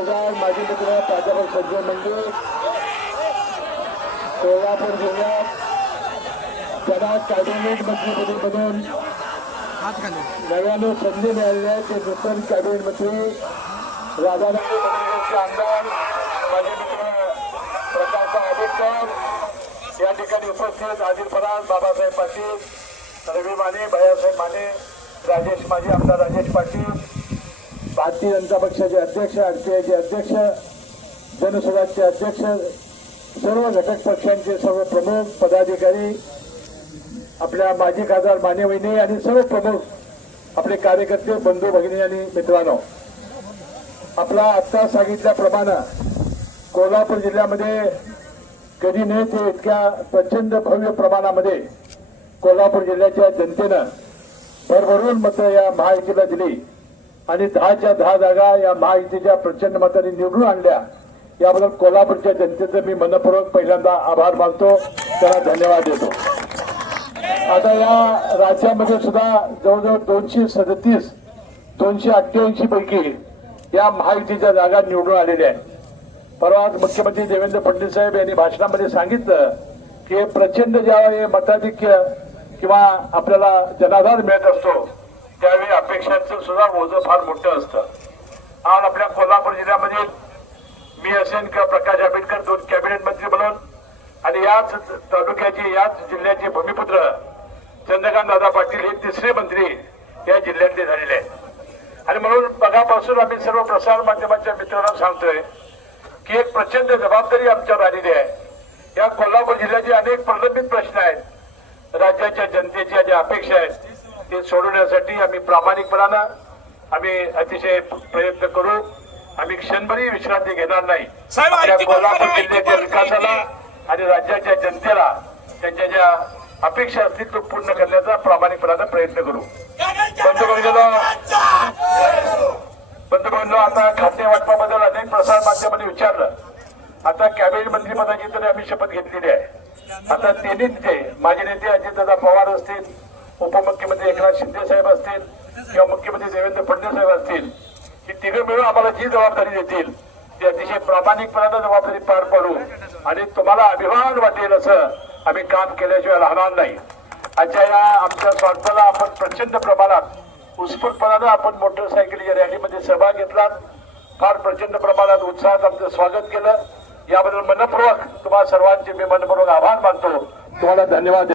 खासदार माजी मित्र प्राध्यापक संजय मंडे कोल्हापूर जिल्ह्यात ज्यांना कॅबिनेट मंत्रीपदीमधून नव्याने संधी मिळाली आहे ते नूतन कॅबिनेट मंत्री राधानगरी मतदारसंघाचे आमदार माजी मित्र प्रकाश आंबेडकर या ठिकाणी उपस्थित आदिल फराज, बाबासाहेब पाटील, रवी माने, भैयासाहेब माने, राजेश माजी आमदार राजेश पाटील, भारतीय जनता पक्षाचे अध्यक्ष, आरपीआयचे अध्यक्ष, जनसुराजचे अध्यक्ष, सर्व घटक पक्षांचे सर्व प्रमुख पदाधिकारी, आपल्या माजी खासदार माने वहिनी आणि सर्व प्रमुख आपले कार्यकर्ते, बंधू भगिनी आणि मित्रांनो, आपला आत्ता सांगितल्याप्रमाणे कोल्हापूर जिल्ह्यामध्ये कधी नाही ते इतक्या प्रचंड भव्य प्रमाणामध्ये कोल्हापूर जिल्ह्याच्या जनतेनं भरभरून मतं या महायुतीला दिली आणि 10च्या 10 जागा या महायुतीच्या प्रचंड मतांनी निवडून आणल्या. याबद्दल कोल्हापूरच्या जनतेचं मी मनपूर्वक पहिल्यांदा आभार मानतो, त्यांना धन्यवाद देतो. आता या राज्यामध्ये सुद्धा जवळजवळ 237 288 पैकी या महायुतीच्या जागा निवडून आलेल्या आहेत. परवा मुख्यमंत्री देवेंद्र फडणवीस साहेब यांनी भाषणामध्ये सांगितलं की प्रचंड ज्यावेळी हे मताधिक्य किंवा आपल्याला जनाधार मिळत असतो त्यावेळी अपेक्षांचं सुद्धा ओझं फार मोठं असतं. आज आपल्या कोल्हापूर जिल्ह्यामध्ये मी असेन किंवा प्रकाश आंबेडकर 2 कॅबिनेट मंत्री म्हणून आणि याच तालुक्याचे याच जिल्ह्याचे भूमिपुत्र चंद्रकांत दादा पाटील हे 3रे मंत्री या जिल्ह्यातले झालेले आहेत. आणि म्हणून बघापासून आम्ही सर्व प्रसार माध्यमांच्या मित्रांना सांगतोय की एक प्रचंड जबाबदारी आमच्यावर आलेली आहे. या कोल्हापूर जिल्ह्याचे अनेक प्रलंबित प्रश्न आहेत, राज्याच्या जनतेच्या ज्या अपेक्षा आहेत ते सोडवण्यासाठी आम्ही प्रामाणिकपणानं आम्ही अतिशय प्रयत्न करू. आम्ही क्षणभरही विश्रांती घेणार नाही. कोल्हापूर जिल्ह्याच्या विकासाला आणि राज्याच्या जनतेला त्यांच्या ज्या अपेक्षा असतील तो पूर्ण करण्याचा प्रामाणिकपणानं प्रयत्न करू. बंधू आता खाते वाटपाबद्दल अनेक प्रसार माध्यमांनी विचारलं. आता कॅबिनेट मंत्रीपदाची तरी आम्ही शपथ घेतलेली आहे. आता तिन्ही माझे नेते अजितदादा पवार असतील, उपमुख्यमंत्री एकनाथ शिंदे साहेब असतील किंवा मुख्यमंत्री देवेंद्र फडणवीस साहेब असतील, ही तिघं मिळून आम्हाला जी जबाबदारी देतील ती अतिशय प्रामाणिकपणानं जबाबदारी पार पाडू आणि तुम्हाला अभिमान वाटेल असं आम्ही काम केल्याशिवाय राहणार नाही. आजच्या या आमच्या स्वार्थाला आपण प्रचंड प्रमाणात उत्स्फूर्तपणानं आपण मोटरसायकलच्या रॅलीमध्ये सहभाग घेतला. फार प्रचंड प्रमाणात उत्साहात आमचं स्वागत केलं. याबद्दल मनपूर्वक तुम्हा सर्वांचे मी मनपूर्वक आभार मानतो. तुम्हाला धन्यवाद.